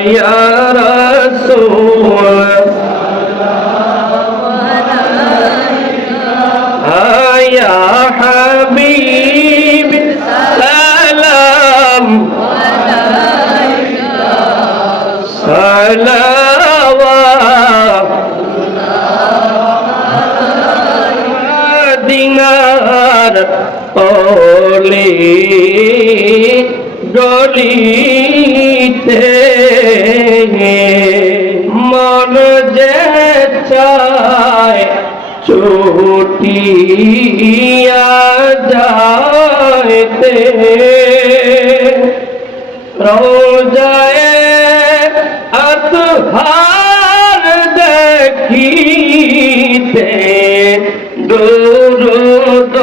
يا رسول يا حبيب سلام صلوات দিনার ওলি গলিতে মন যে চায় ছুটিয়া যাইতে। রোজায় আতহার দেখিতে দুরুদ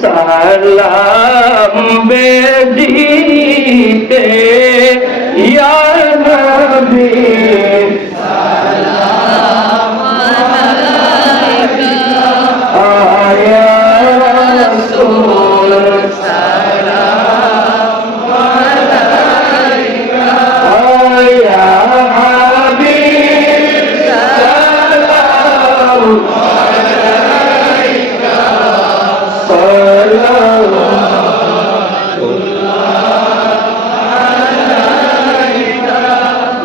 সালাম বেদিতে। be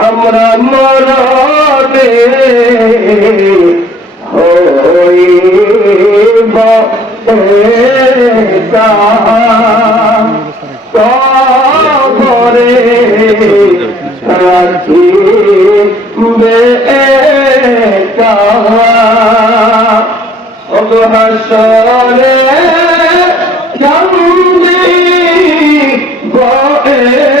আমরা মরবে হইব কবরে রাখিবে একা অবহাসরে কান্দি বএকা